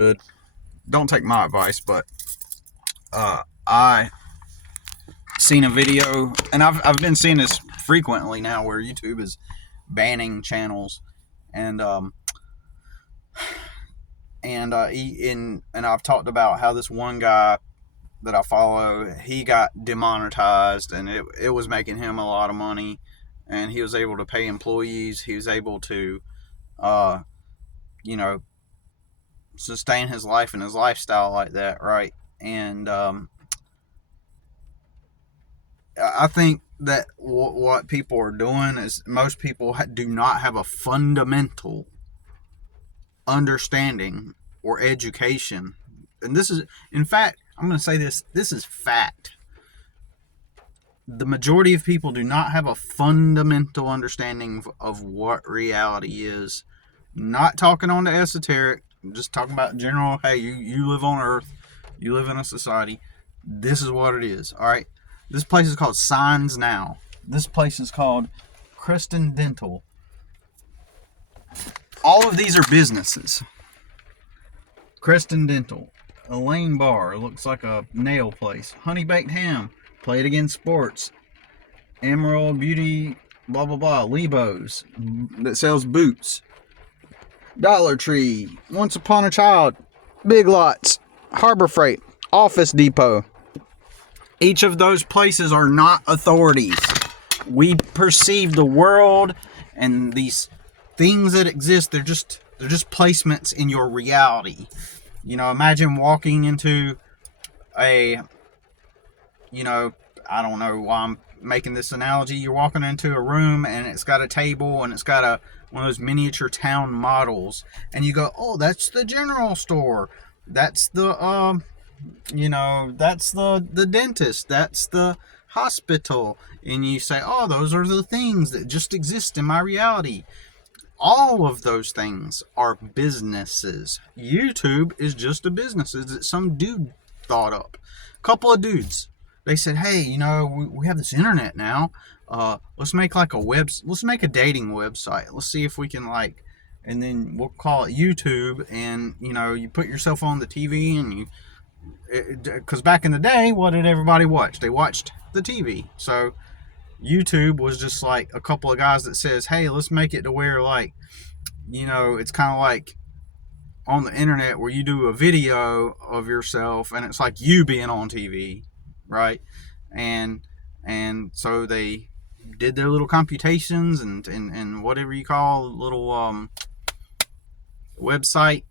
Good. Don't take my advice, but I seen a video, and I've been seeing this frequently now, where YouTube is banning channels, and and I've talked about how this one guy that I follow, he got demonetized, and it was making him a lot of money, and he was able to pay employees. He was able to, uh, you know, sustain his life and his lifestyle like that, right? And I think that what people are doing is most people do not have a fundamental understanding or education. And this is, in fact, I'm going to say this is fact. The majority of people do not have a fundamental understanding of what reality is. Not talking on the esoteric, just talking about general. Hey, you live on Earth, you live in a society. This is what it is. All right. This place is called Signs Now. This place is called Kristen Dental. All of these are businesses. Kristen Dental, Elaine Bar, looks like a nail place. Honey Baked Ham, Play It Again Sports, Emerald Beauty, blah blah blah, Lebo's, that sells boots. Dollar Tree, Once Upon a Child, Big Lots, Harbor Freight, Office Depot. Each of those places are not authorities. We perceive the world and these things that exist. They're just placements in your reality. Imagine walking into a, I don't know why I'm making this analogy. You're walking into a room and it's got a table and it's got one of those miniature town models, and you go, oh, that's the general store. That's the that's the dentist, that's the hospital, and you say, oh, those are the things that just exist in my reality. All of those things are businesses. YouTube is just a business that some dude thought up. A couple of dudes, they said, hey, we have this internet now, let's make let's make a dating website, let's see if we can, and then we'll call it YouTube, and you put yourself on the TV, and because back in the day, what did everybody watch? They watched the TV. So YouTube was just like a couple of guys that says, hey, let's make it to where, it's kind of like on the internet where you do a video of yourself and it's like you being on TV, right? And so they did their little computations and whatever you call little website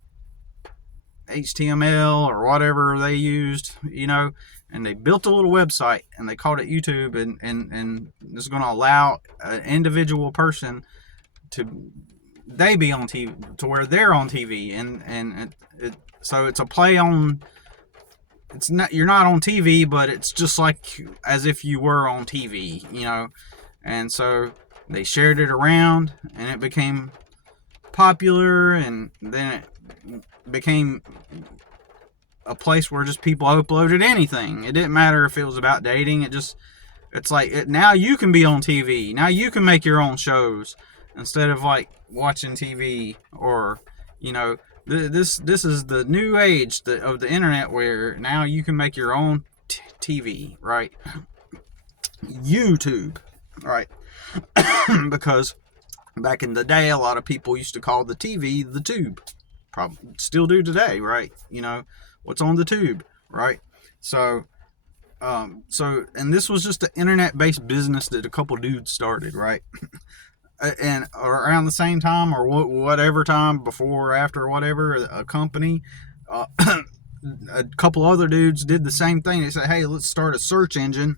HTML or whatever they used, and they built a little website and they called it YouTube, and it's going to allow an individual person to be on TV, to where they're on TV, and so it's a play on. It's not, you're not on TV, but it's just like as if you were on TV, and so they shared it around and it became popular, and then it became a place where just people uploaded anything. It didn't matter if it was about dating. It's like now you can be on TV. Now you can make your own shows instead of watching TV, or this is the new age of the internet, where now you can make your own TV, right? YouTube, right? Because back in the day, a lot of people used to call the TV the tube. Probably still do today, right? What's on the tube, right? So, and this was just an internet-based business that a couple dudes started, right? And around the same time, or whatever time, before or after, or whatever, a company, a couple other dudes did the same thing. They said, hey, let's start a search engine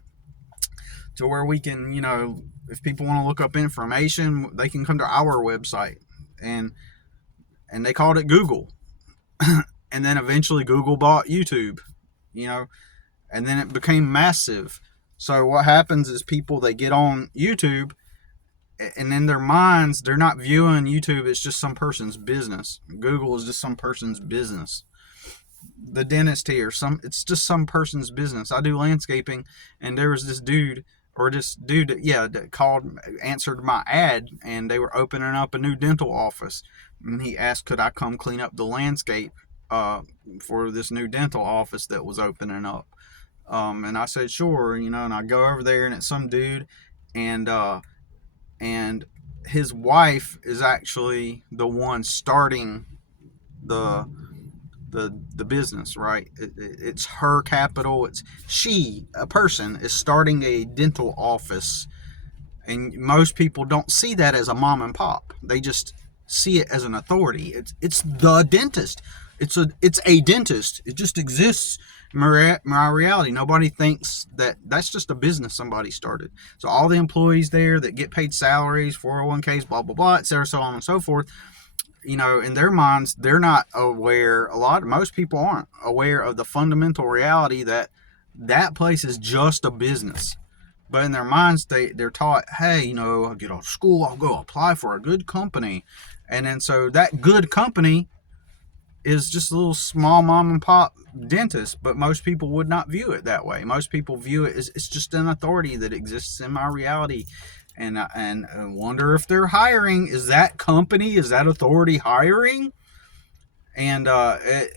to where we can, if people want to look up information, they can come to our website, and they called it Google. And then eventually Google bought YouTube, and then it became massive. So what happens is people, they get on YouTube, and in their minds, they're not viewing YouTube as just some person's business. Google is just some person's business. The dentist here, it's just some person's business. I do landscaping, and there was this dude that answered my ad, and they were opening up a new dental office. And he asked, could I come clean up the landscape for this new dental office that was opening up. And I said, sure, and I go over there, and it's some dude, and and his wife is actually the one starting the the business, right? It's her capital. A person is starting a dental office, and most people don't see that as a mom and pop. They just see it as an authority. It's the dentist. It's a dentist. It just exists. My reality. Nobody thinks that that's just a business somebody started. So all the employees there that get paid salaries, 401ks, blah blah blah, etc., so on and so forth. In their minds, they're not aware. Most people aren't aware of the fundamental reality that that place is just a business. But in their minds, they're taught, hey, I get out of school, I'll go apply for a good company. And then so that good company is just a little small mom and pop dentist, but most people would not view it that way. Most people view it as it's just an authority that exists in my reality. And I wonder if they're hiring. Is that authority hiring? And I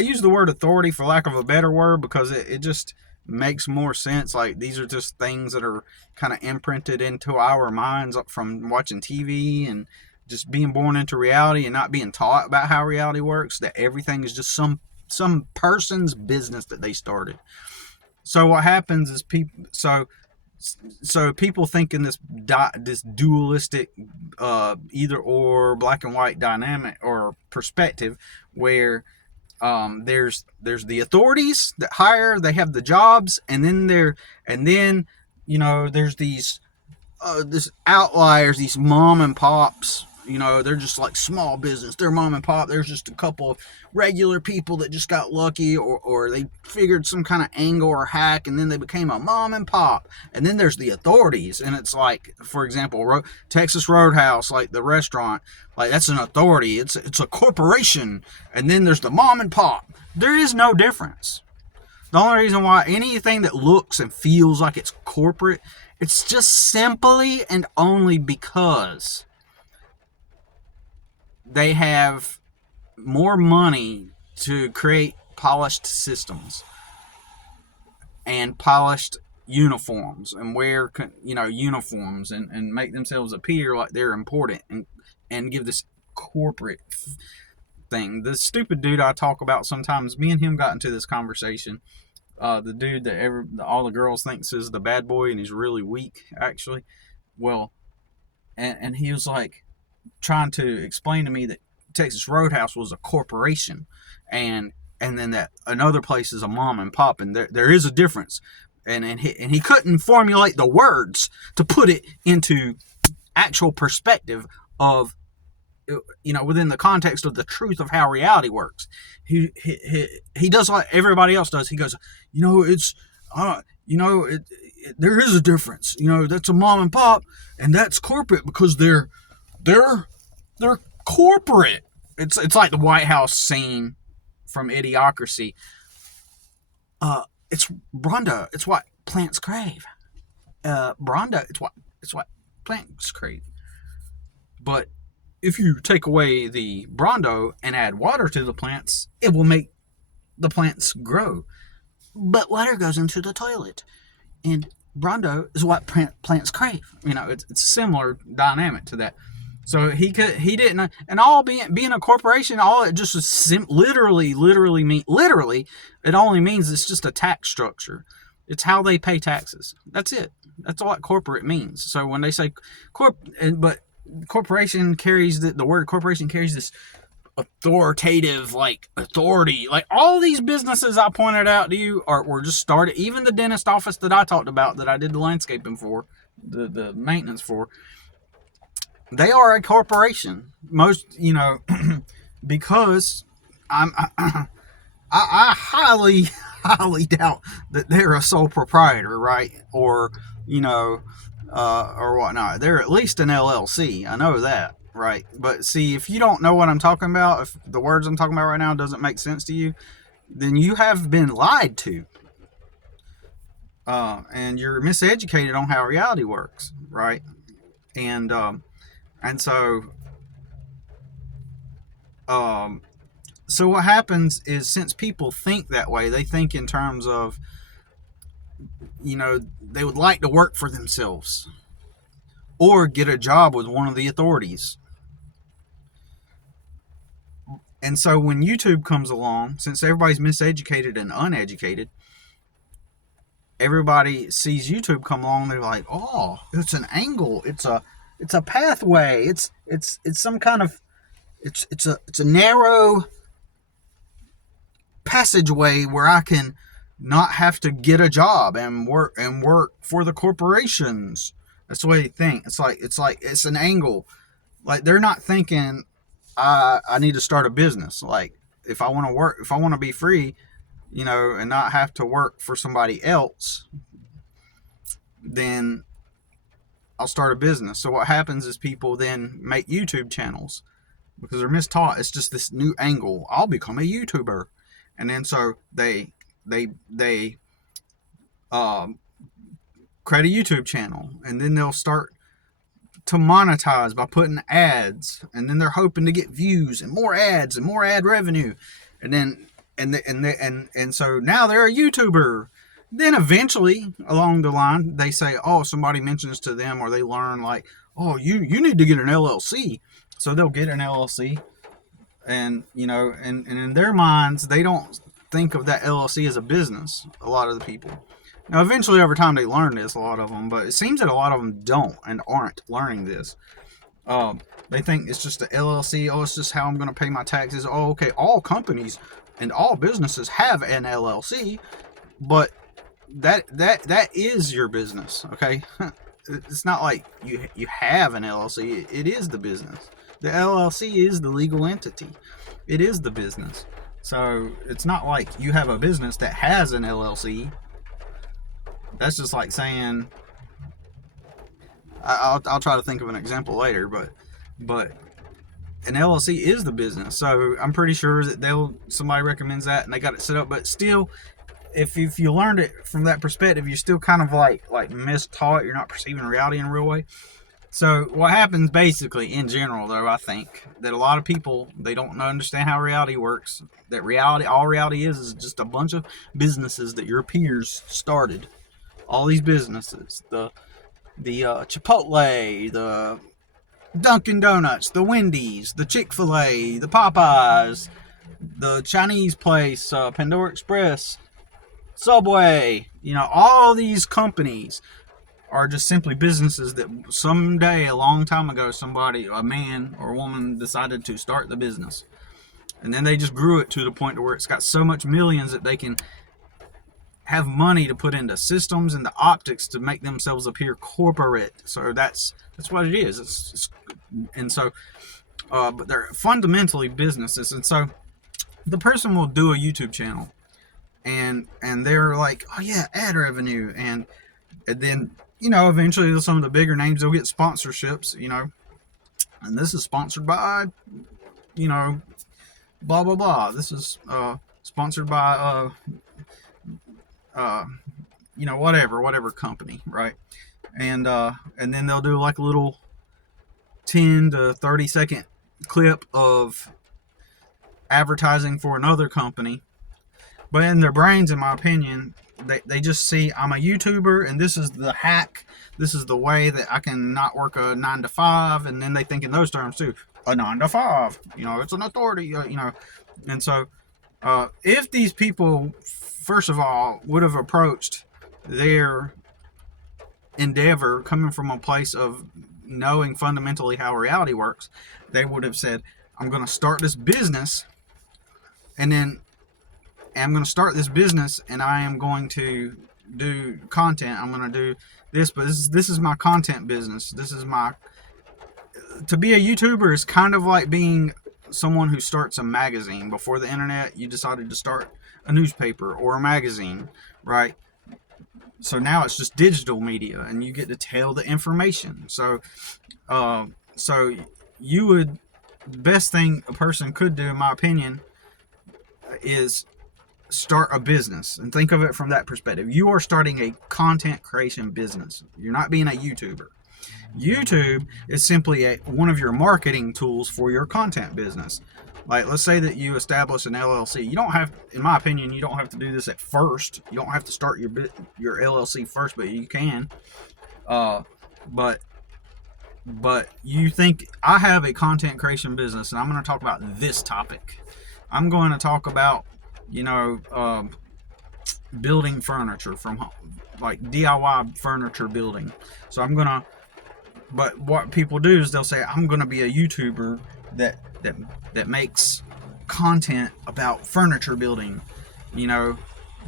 use the word authority for lack of a better word because it just makes more sense. Like, these are just things that are kind of imprinted into our minds from watching TV and just being born into reality and not being taught about how reality works, that everything is just some person's business that they started. So what happens is people think in this dualistic either or black and white dynamic or perspective where there's the authorities that hire, they have the jobs, and then there's these this outliers, these mom and pops. They're just like small business. They're mom and pop. There's just a couple of regular people that just got lucky or they figured some kind of angle or hack, and then they became a mom and pop. And then there's the authorities, and it's like, for example, Texas Roadhouse, like the restaurant, like that's an authority. It's a corporation. And then there's the mom and pop. There is no difference. The only reason why anything that looks and feels like it's corporate, it's just simply and only because they have more money to create polished systems and polished uniforms and wear uniforms and make themselves appear like they're important and give this corporate thing. The stupid dude I talk about sometimes, me and him got into this conversation. The dude that all the girls thinks is the bad boy, and he's really weak actually. Well, and he was like trying to explain to me that Texas Roadhouse was a corporation, and then that another place is a mom and pop, and there is a difference, and he couldn't formulate the words to put it into actual perspective of within the context of the truth of how reality works. He does like everybody else does. He goes, it's there is a difference. That's a mom and pop, and that's corporate because they're corporate. It's like the White House scene from Idiocracy. It's Brenda. It's what plants crave. Brenda. It's what plants crave. But if you take away the Brondo and add water to the plants, it will make the plants grow. But water goes into the toilet, and Brondo is what plants crave. It's a similar dynamic to that. So he didn't, and all being a corporation, all it just is literally it only means it's just a tax structure. It's how they pay taxes. That's it. That's what corporate means. So when they say but corporation carries the word corporation carries this authoritative authority. Like all these businesses I pointed out to you were just started. Even the dentist office that I talked about, that I did the landscaping for, the maintenance for. They are a corporation. Most, because I highly, highly doubt that they're a sole proprietor, right? Or whatnot. They're at least an LLC. I know that, right? But see, if you don't know what I'm talking about, if the words I'm talking about right now doesn't make sense to you, then you have been lied to. And you're miseducated on how reality works, right? And so So what happens is, since people think that way, they think in terms of, they would like to work for themselves or get a job with one of the authorities. And so when YouTube comes along, since everybody's miseducated and uneducated, everybody sees YouTube come along, they're like, oh, it's an angle, it's a pathway, it's some kind of, it's a narrow passageway where I can not have to get a job and work for the corporations. That's the way they think. It's like it's an angle. Like, they're not thinking I need to start a business. Like, if I want to be free, and not have to work for somebody else, then I'll start a business. So what happens is people then make YouTube channels because they're mistaught. It's just this new angle. I'll become a YouTuber. And then so they create a YouTube channel, and then they'll start to monetize by putting ads, and then they're hoping to get views and more ads and more ad revenue, and then and so now they're a YouTuber. Then eventually along the line they say, oh, somebody mentions to them, or they learn like, oh, you need to get an LLC. So they'll get an LLC, and and in their minds they don't think of that LLC as a business. A lot of the people. Now, eventually, over time, they learn this, a lot of them, but it seems that a lot of them don't and aren't learning this. They think it's just an LLC. Oh, it's just how I'm going to pay my taxes. Oh, okay, all companies and all businesses have an LLC, but that is your business, okay? It's not like you have an LLC. It is the business. The LLC is the legal entity. It is the business. So it's not like you have a business that has an LLC. That's just like saying, I'll try to think of an example later, but an LLC is the business. So I'm pretty sure that somebody recommends that and they got it set up. But still, if you learned it from that perspective, you're still kind of like mistaught. You're not perceiving reality in a real way. So what happens basically in general, though, I think that a lot of people, they don't understand how reality works. That all reality is just a bunch of businesses that your peers started. All these businesses, the Chipotle, the Dunkin' Donuts, the Wendy's, the Chick-fil-A, the Popeyes, the Chinese place, Pandora Express, Subway, all these companies are just simply businesses that someday, a long time ago, a man or a woman, decided to start the business. And then they just grew it to the point to where it's got so much millions that they can have money to put into systems and the optics to make themselves appear corporate. So that's what it is. But they're fundamentally businesses. And so the person will do a YouTube channel, and they're like, oh yeah, ad revenue, and then eventually some of the bigger names, they'll get sponsorships, and this is sponsored by blah blah blah. This is sponsored by whatever company, right? And then they'll do like a little 10 to 30 second clip of advertising for another company. But in their brains, in my opinion, they just see, I'm a YouTuber and this is the hack. This is the way that I can not work a 9 to 5. And then they think in those terms too, a 9 to 5, it's an authority, And so if these people, first of all, would have approached their endeavor coming from a place of knowing fundamentally how reality works, they would have said, I'm going to start this business, and I'm going to start this business, and I am going to do content. I'm going to do this, but this is my content business. To be a YouTuber is kind of like being someone who starts a magazine. Before the internet, you decided to start a newspaper or a magazine, right? So now it's just digital media, and you get to tell the information. So the best thing a person could do, in my opinion, is start a business, and think of it from that perspective. You are starting a content creation business. You're not being a YouTuber. YouTube is simply one of your marketing tools for your content business. Like, let's say that you establish an LLC. You don't have, in my opinion, you don't have to do this at first. You don't have to start your LLC first, but you can. Uh, but you think I have a content creation business, and I'm going to talk about this topic. I'm going to talk about, you know, building furniture from home, like DIY furniture building. So I'm gonna, but what people do is they'll say I'm gonna be a YouTuber that makes content about furniture building, you know.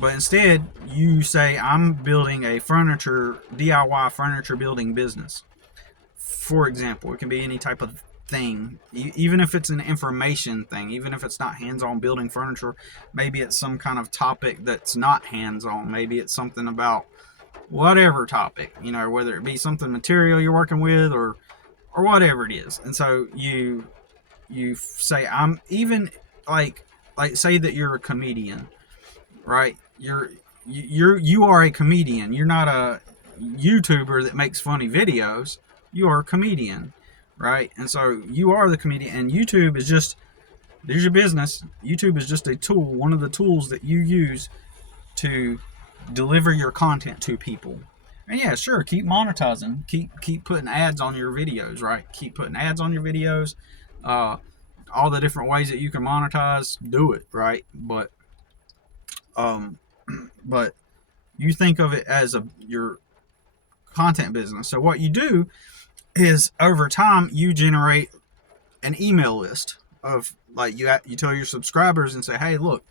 But instead, you say I'm building a DIY furniture building business. For example, it can be any type of thing, even if it's an information thing, even if it's not hands-on building furniture. Maybe it's some kind of topic that's not hands-on. Maybe it's something about whatever topic, you know, whether it be something material you're working with or whatever it is. And so you say I'm even like say that you're a comedian, right? You are a comedian. You're not a YouTuber that makes funny videos. You are a comedian, right? And so you are the comedian, and YouTube is just, there's your business. YouTube is just a tool, one of the tools that you use to deliver your content to people. And yeah, sure, keep monetizing, keep putting ads on your videos, right? Keep putting ads on your videos. All the different ways that you can monetize, do it, right? But but you think of it as your content business. So what you do is over time you generate an email list of, like, you tell your subscribers and say, hey, look,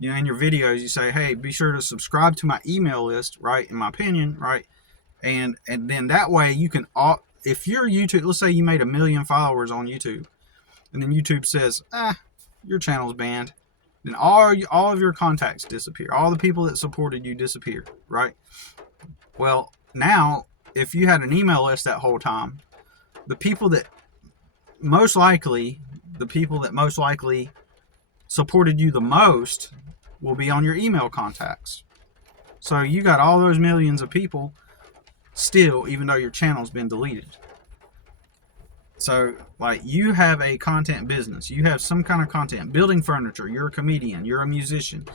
you know, in your videos you say, hey, be sure to subscribe to my email list, right? In my opinion, right? And then that way you can, if you're YouTube, let's say you made 1 million followers on YouTube, and then YouTube says, your channel's banned, then all of your contacts disappear. All the people that supported you disappear, right? Well, now if you had an email list that whole time, the people that most likely supported you the most will be on your email contacts. So you got all those millions of people still, even though your channel's been deleted. So, like, you have a content business. You have some kind of content, building furniture. You're a comedian. You're a musician,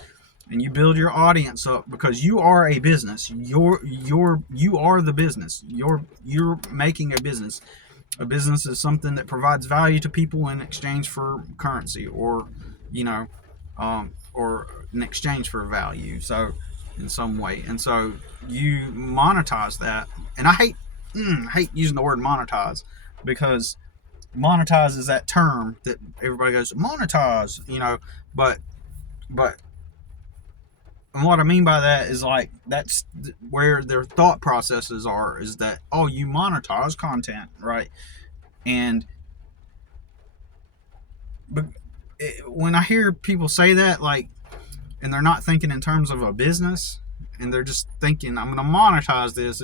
and you build your audience up because you are a business. You are the business. You're making a business. A business is something that provides value to people in exchange for currency, or, you know, or in exchange for value. So, in some way, and so you monetize that. And I hate using the word monetize, because monetize is that term that everybody goes monetize, you know, but and what I mean by that is, like, that's where their thought processes are, is that, oh, you monetize content, right? And when I hear people say that, like, and they're not thinking in terms of a business, and they're just thinking, I'm going to monetize this,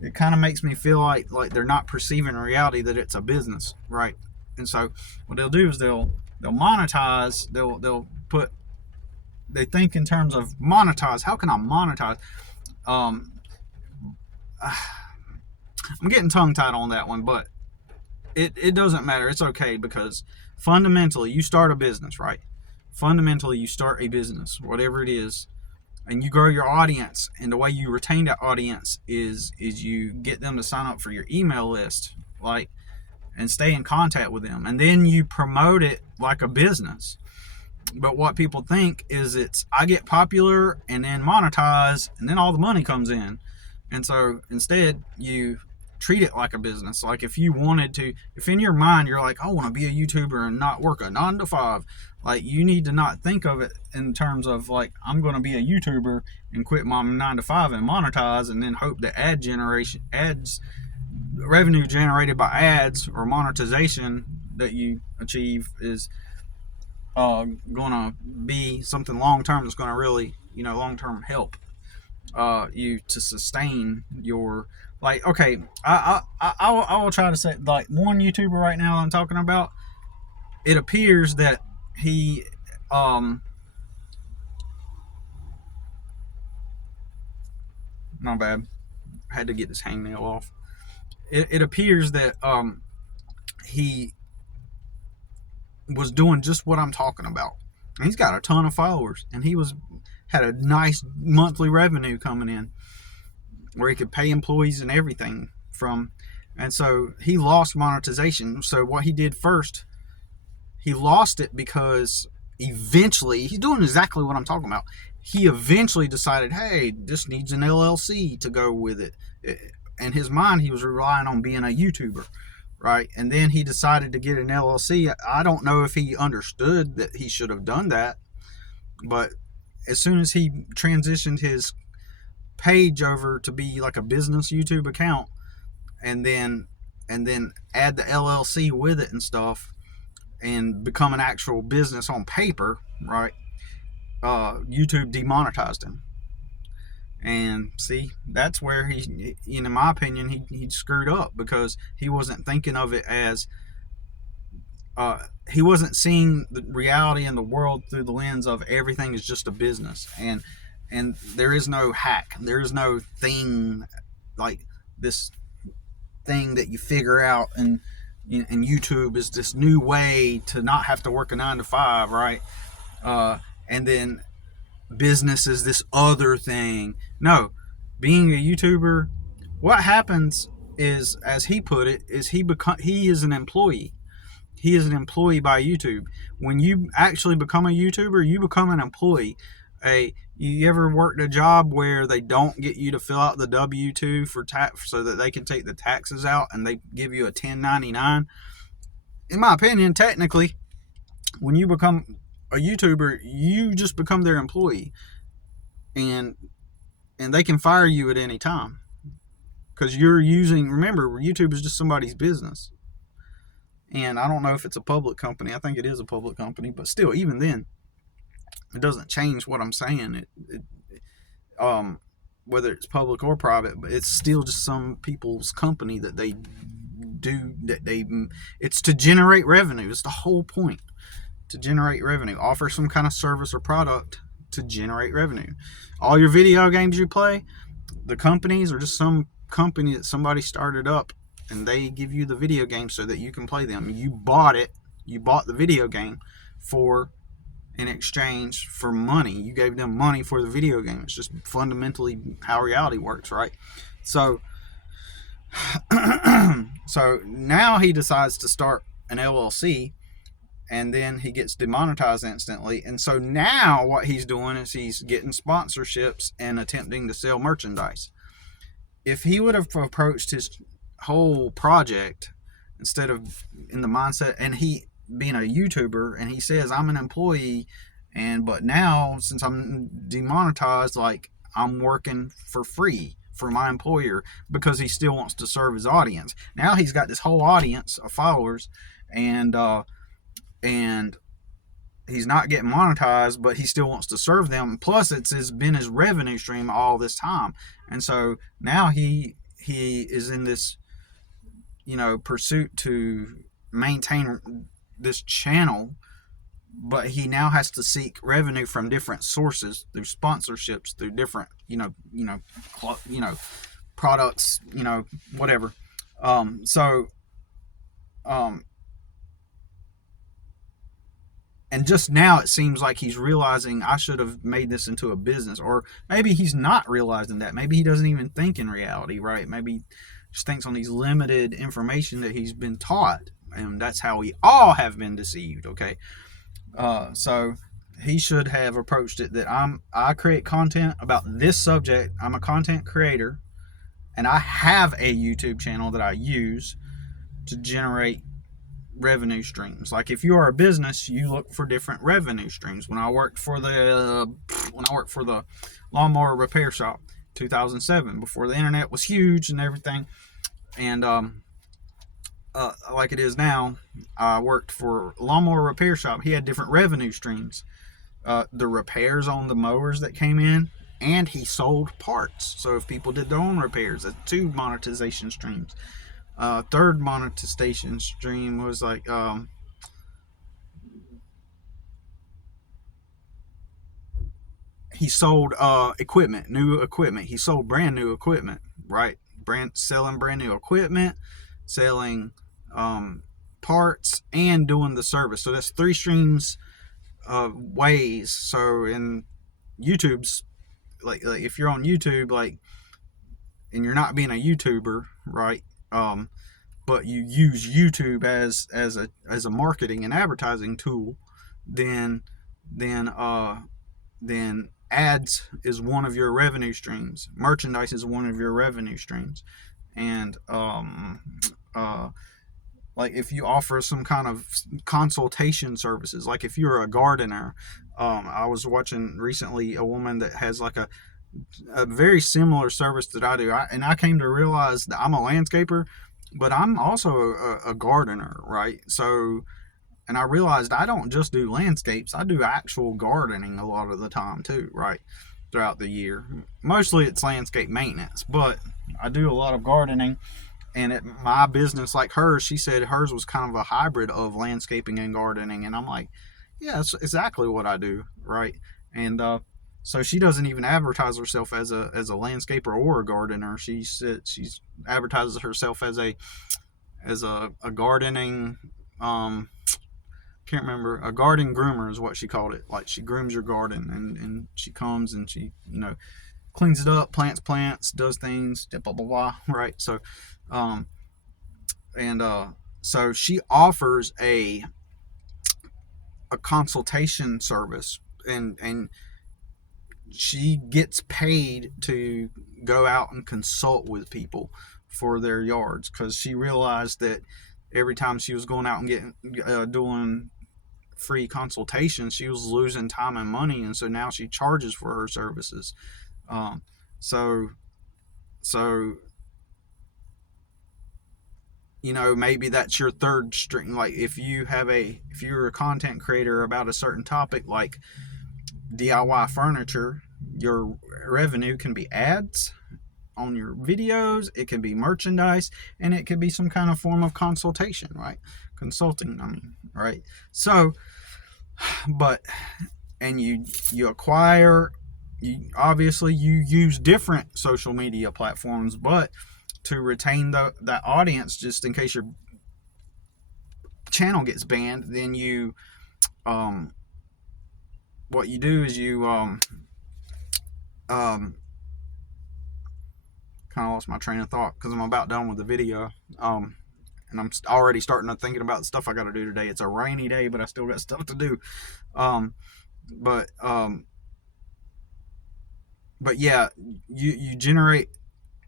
it kind of makes me feel like they're not perceiving reality that it's a business, right? And so what they'll do is they'll monetize, they think in terms of monetize. How can I monetize? I'm getting tongue tied on that one, but it doesn't matter. It's okay, because fundamentally you start a business, right? Fundamentally you start a business, whatever it is, and you grow your audience, and the way you retain that audience is you get them to sign up for your email list, like, and stay in contact with them, and then you promote it like a business. But what people think is I get popular and then monetize, and then all the money comes in. And so instead you treat it like a business. Like, if you wanted to, if in your mind you're like, I want to be a YouTuber and not work a 9 to 5, like, you need to not think of it in terms of, like, I'm going to be a YouTuber and quit my 9 to 5 and monetize, and then hope that ads revenue generated by ads or monetization that you achieve is going to be something long term that's going to really, you know, long term help you to sustain your, like, okay, I will try to say, like, one YouTuber right now I'm talking about, it appears that he not bad, I had to get this hangnail off. It appears that he was doing just what I'm talking about. And he's got a ton of followers, and he had a nice monthly revenue coming in where he could pay employees and everything from. And so he lost monetization. So what he did first, he lost it because eventually, he's doing exactly what I'm talking about. He eventually decided, hey, this needs an LLC to go with it. In his mind, he was relying on being a YouTuber, right? And then he decided to get an LLC. I don't know if he understood that he should have done that, but as soon as he transitioned his page over to be like a business YouTube account, and then add the LLC with it and stuff, and become an actual business on paper, right? YouTube demonetized him. And see, that's where he, in my opinion, he screwed up, because he wasn't thinking of it as he wasn't seeing the reality in the world through the lens of everything is just a business, and there is no hack, there is no thing like this thing that you figure out, and YouTube is this new way to not have to work a 9 to 5, right? And then business is this other thing. No, being a YouTuber, what happens is, as he put it, is he is an employee. He is an employee by YouTube. When you actually become a YouTuber, you become an employee. You ever worked a job where they don't get you to fill out the W-2 for tax so that they can take the taxes out, and they give you a 1099? In my opinion, technically, when you become a YouTuber, you just become their employee, and they can fire you at any time, because you're using, remember, YouTube is just somebody's business. And I don't know if it's a public company. I think it is a public company, but still, even then, it doesn't change what I'm saying. Whether it's public or private, but it's still just some people's company that they do, it's to generate revenue. It's the whole point, to generate revenue. Offer some kind of service or product to generate revenue. All your video games you play, the companies are just some company that somebody started up, and they give you the video game so that you can play them. You bought it. You bought the video game in exchange for money. You gave them money for the video game. It's just fundamentally how reality works, right? So now he decides to start an LLC, and then he gets demonetized instantly. And so now what he's doing is he's getting sponsorships and attempting to sell merchandise. If he would have approached his whole project instead of in the mindset, and he being a YouTuber, and he says, I'm an employee, but now since I'm demonetized, like, I'm working for free for my employer, because he still wants to serve his audience. Now he's got this whole audience of followers, and he's not getting monetized, but he still wants to serve them. Plus, it's been his revenue stream all this time, and so now he is in this, pursuit to maintain this channel, but he now has to seek revenue from different sources, through sponsorships, through different, products, whatever. And just now it seems like he's realizing, I should have made this into a business. Or maybe he's not realizing that. Maybe he doesn't even think in reality, right? Maybe he just thinks on these limited information that he's been taught. And that's how we all have been deceived, okay? So he should have approached it that I create content about this subject. I'm a content creator, and I have a YouTube channel that I use to generate revenue streams. Like, if you are a business, you look for different revenue streams. When I worked for the lawnmower repair shop, 2007, before the internet was huge and everything, and like it is now, I worked for a lawnmower repair shop. He had different revenue streams. The repairs on the mowers that came in, and he sold parts. So if people did their own repairs, that's 2 monetization streams. Third monetization stream was like he sold equipment, new equipment. He sold brand new equipment, right? Selling brand new equipment, selling parts, and doing the service. So that's 3 streams of ways. So in YouTube's like if you're on YouTube, like, and you're not being a YouTuber, right? But you use YouTube as a marketing and advertising tool, then then uh then ads is one of your revenue streams. Merchandise is one of your revenue streams. And like if you offer some kind of consultation services, like if you're a gardener, I was watching recently a woman that has like a very similar service that I do. And I came to realize that I'm a landscaper, but I'm also a gardener, right? So, and I realized I don't just do landscapes, I do actual gardening a lot of the time too, right? Throughout the year. Mostly it's landscape maintenance, but I do a lot of gardening. And at my business, like hers, she said hers was kind of a hybrid of landscaping and gardening. And I'm like, yeah, that's exactly what I do, right? And so she doesn't even advertise herself as a landscaper or a gardener. She's advertises herself as a gardening can't remember, a garden groomer is what she called it. Like she grooms your garden, and she comes and she cleans it up, plants, does things, blah blah blah, right? So so she offers a consultation service, and she gets paid to go out and consult with people for their yards, because she realized that every time she was going out and getting doing free consultations, she was losing time and money, and so now she charges for her services. So maybe that's your third string. Like if you're a content creator about a certain topic, like DIY furniture, your revenue can be ads on your videos, it can be merchandise, and it could be some kind of form of consultation, right? Consulting, right? So, and you obviously you use different social media platforms, but to retain that audience, just in case your channel gets banned, then you what you do is you kind of lost my train of thought because I'm about done with the video. And I'm already starting to thinking about the stuff I got to do today. It's a rainy day, but I still got stuff to do. But yeah, you generate,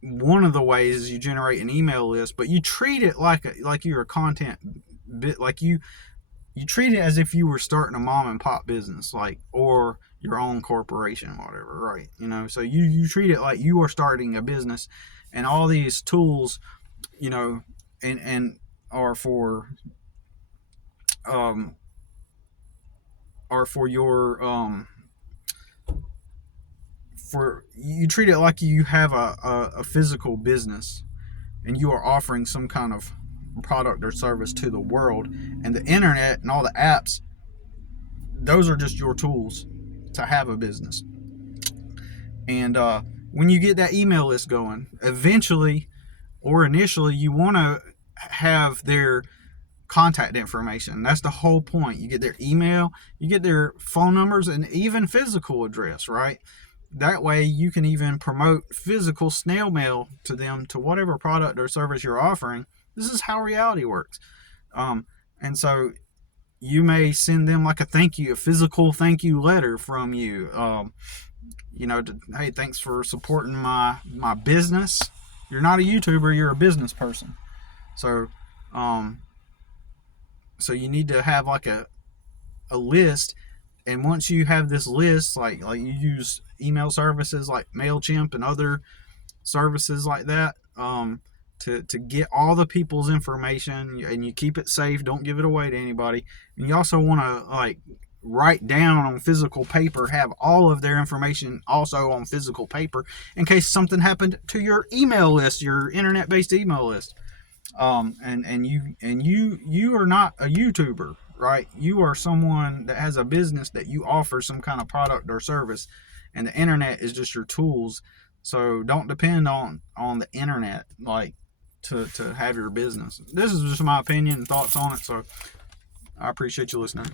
one of the ways is you generate an email list, but you treat it like you're a content bit, like you treat it as if you were starting a mom and pop business, like, or your own corporation, whatever, right? So you treat it like you are starting a business, and all these tools, and are for your for you treat it like you have a physical business, and you are offering some kind of product or service to the world, and the internet and all the apps, those are just your tools to have a business. And when you get that email list going, eventually or initially you want to have their contact information. That's the whole point. You get their email, you get their phone numbers, and even physical address, right? That way you can even promote physical snail mail to them, to whatever product or service you're offering. This is how reality works. And so you may send them like a physical thank you letter from you. Hey, thanks for supporting my business. You're not a YouTuber, you're a business person. So you need to have like a list. And once you have this list, like you use email services like MailChimp and other services like that, to get all the people's information, and you keep it safe, don't give it away to anybody. And you also want to write down on physical paper, have all of their information also on physical paper, in case something happened to your email list, your internet-based email list. And you are not a YouTuber, right? You are someone that has a business that you offer some kind of product or service, and the internet is just your tools. So don't depend on the internet. Like, to have your business. This is just my opinion and thoughts on it, so I appreciate you listening.